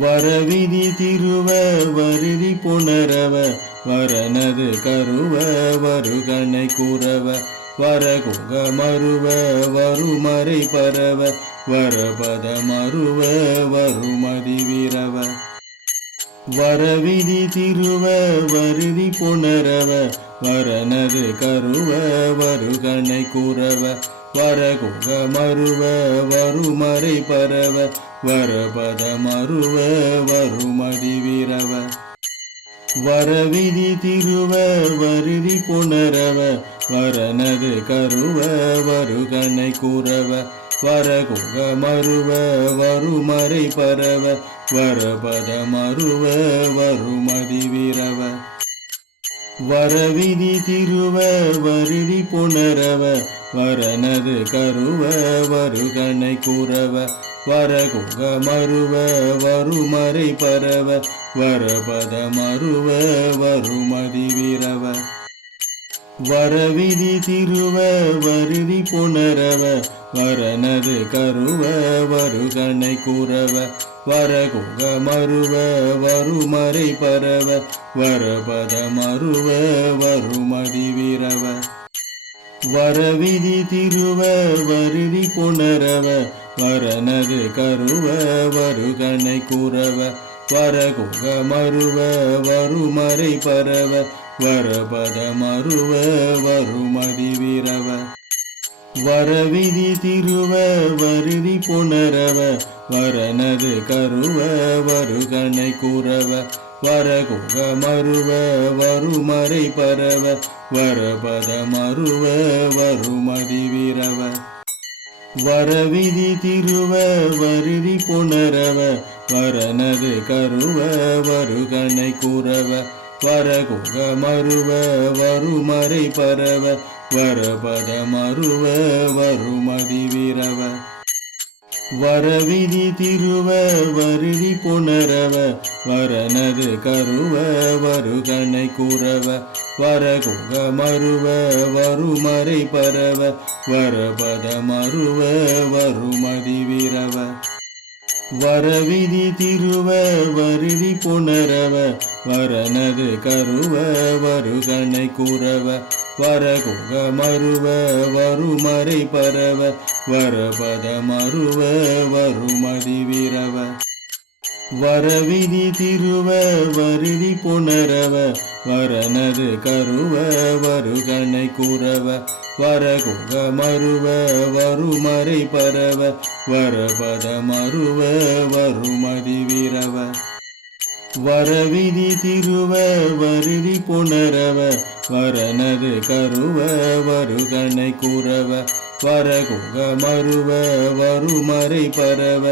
வரவிதி திருவ வருதி புனரவ வரனது கருவ வருகனை கூறவ வரகுக மருவ வருமறை பரவ வரபத மருவ வருமதி வீரவ. வரவிதி திருவ வருதி புணரவ வரனது கருவ வருகனை கூறவ வரகுக மருவ வருமறை பரவ வரபத மருவ வருமடி வீரவ. வரவிதி திருவ வருதி புனரவ வரனது கருவ வருகனை கூறவ. வரகுக மருவ வருமறை பரவ வரபத மருவ வருமதி வீரவ. வரவிதி திருவ வருதி புணரவ வரனது கருவ வருகனை கூறவ வரகுக மருவ வருமறை பரவ வரபத மருவ வருமதி வீரவ. வரவிதி திருவ வருதி புணரவ வரனது கருவ வருகனை கூறவ வரகுக மருவ வருமறை பரவ வரபத மருவ வருமதி விரவ. வரவிதி திருவ வருதி புணரவ வரனது கருவ வருகனை கூறவ. வரகுக மருவ வருமறை பரவ வரபத மருவ வருமதி விரவ. வரவிதி திருவ வருதி புணரவ வரனது கருவ வருகனை கூறவ வரகுக மருவ வருமறை பரவ வரபத மருவ வருமதி வீரவ. வரவிதி திருவ வருதி புணரவ வரனது கருவ வருகனை கூறவ வரகுக மருவ வருமறை பரவ வரபத மருவ வருமதி வீரவ. வரவிதி திருவ வருதி புணரவ வரனது கருவ வருகனை கூறவ வரகுக மருவ வருமறை பரவ வரபத மருவ வருமதி வீரவ. வரவிதி திருவ வருதி புணரவ வரனது கருவ வருகனை கூறவ வரகுக மருவ வருமறை பரவ வரபத மருவ வருமதி விரவ. வரவிதி திருவ வருதி புணரவ வரனது கருவ வருகனை கூறவ. வரகுக மருவ வருமறை பரவ வரபத மருவ வருமதி விரவ. வரவிதி திருவ வருதி புணரவ வரனது கருவ வருகனை கூறவ வரகுக மருவ வருமறை பரவ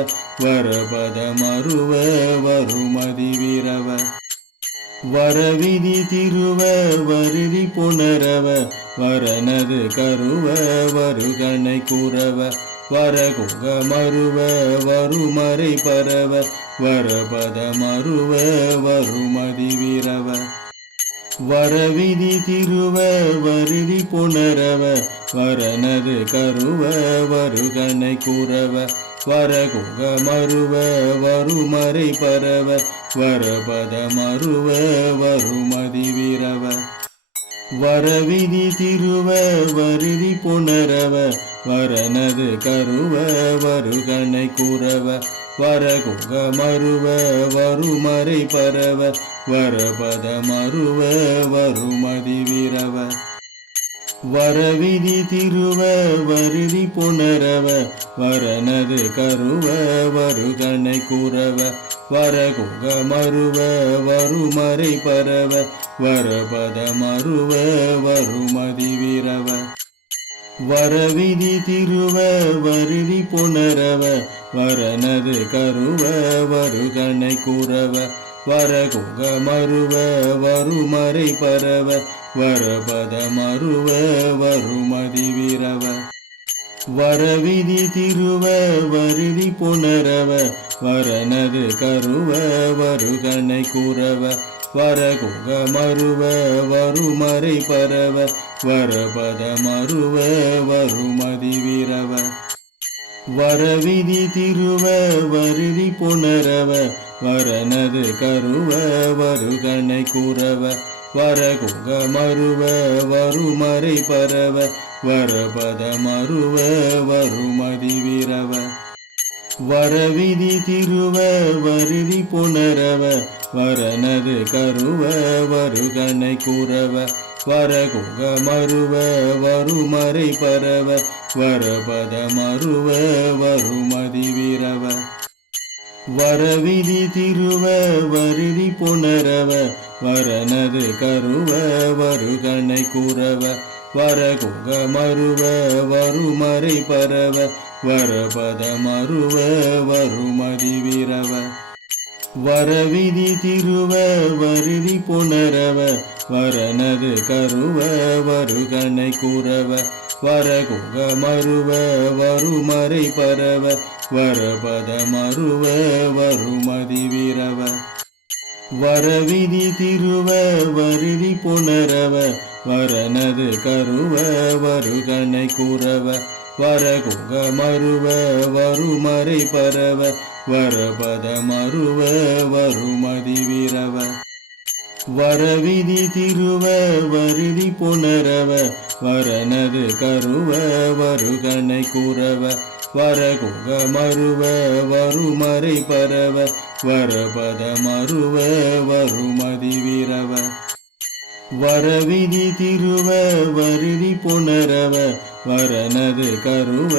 வரபத மருவ வருமதி வீரவ. வரவிதி திருவ வருதி புணரவ வரனது கருவ வருகனை கூறவ வரகுக மருவ வருமறை பரவ வரபத மருவ வருமதி விரவ. வரவிதி திருவ வருதி புணரவ வரனது கருவ வருகனை கூறவ. வரகுக மருவ வருமறை பரவ வரபத மருவ வருமதி விரவ. வரவிதி திருவ வருதி புணரவ வரனது கருவ வருகனை கூறவ வரகுக மருவ வருமறை பரவ வரபத மருவ வருமதி வீரவ. வரவிதி திருவ வருதி புனரவ வரனது கருவ வருகனை கூறவ வரகுக மருவ வருமறை பரவ வரபத மருவ வருமதி வீரவ. வரவிதி திருவ வருதி புணரவ வரனது கருவ வருகனை கூறவ வரகுக மருவ வருமறை பரவ வரபத மருவ வருமதி வீரவ. வரவிதி திருவ வருதி புணரவ வரனது கருவ வருகனை கூறவ வரகுக மருவ வருமறை பரவ வரபத மருவ வருமதி விரவ. வரவிதி திருவ வருதி புனரவ வரனது கருவ வருகனை கூறவ. வரகுக மருவ வருமறை பரவ வரபத மருவ வருமதி விரவ. வரவிதி திருவ வருதி புனரவ வரனது கருவ வருகனை கூறவ வரகுக மருவ வருமறை பரவ வரபத மருவ வருமதி வீரவ. வரவிதி திருவ வருதி புணரவ வரனது கருவ வருகனை கூறவ வரகுக மருவ வருமறை பரவ வரபத மருவ வருமதி வீரவ. வரவிதி திருவ வருதி புனரவ வரனது கருவ வருகனை கூறவ வரகுக மருவ வருமறை பரவ வரபத மருவ வருமதி வீரவ. வரவிதி திருவ வருதி புனரவ வரனது கருவ வருகனை கூறவ வரகுக மருவ வருமறை பரவ வரபத மருவ வருமதி வீரவ. வரவிதி திருவ வருதி புனரவ வரனது கருவ வருகனை கூறவ. வரகுக மருவ வருமறை பரவ. வரபத மருவ வருமதி விரவ. வரவிதி திருவ வருதி புனரவ வரனது கருவ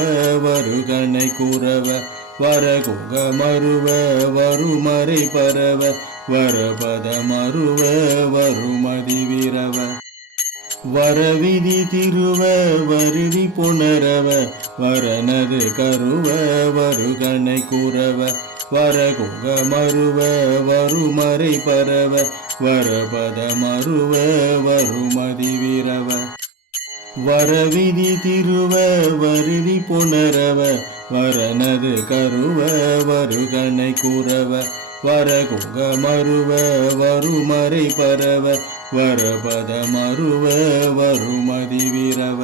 வருகனை கூறவ. வரகுக மருவ வருமறை பரவ வரபத மருவ வருமதி விரவ. வரவிதி திருவ வருதி புணரவ வரனது கருவ வருகனை கூறவ. வரகுக மருவ வருமறை பரவ வரபத மருவ வருமதி விரவ. வரவிதி திருவ வருதி புணரவ வரனது கருவ வருகனை கூறவ வரகுக மருவ வருமறை பரவ வரபத மருவ வருமதி வீரவ.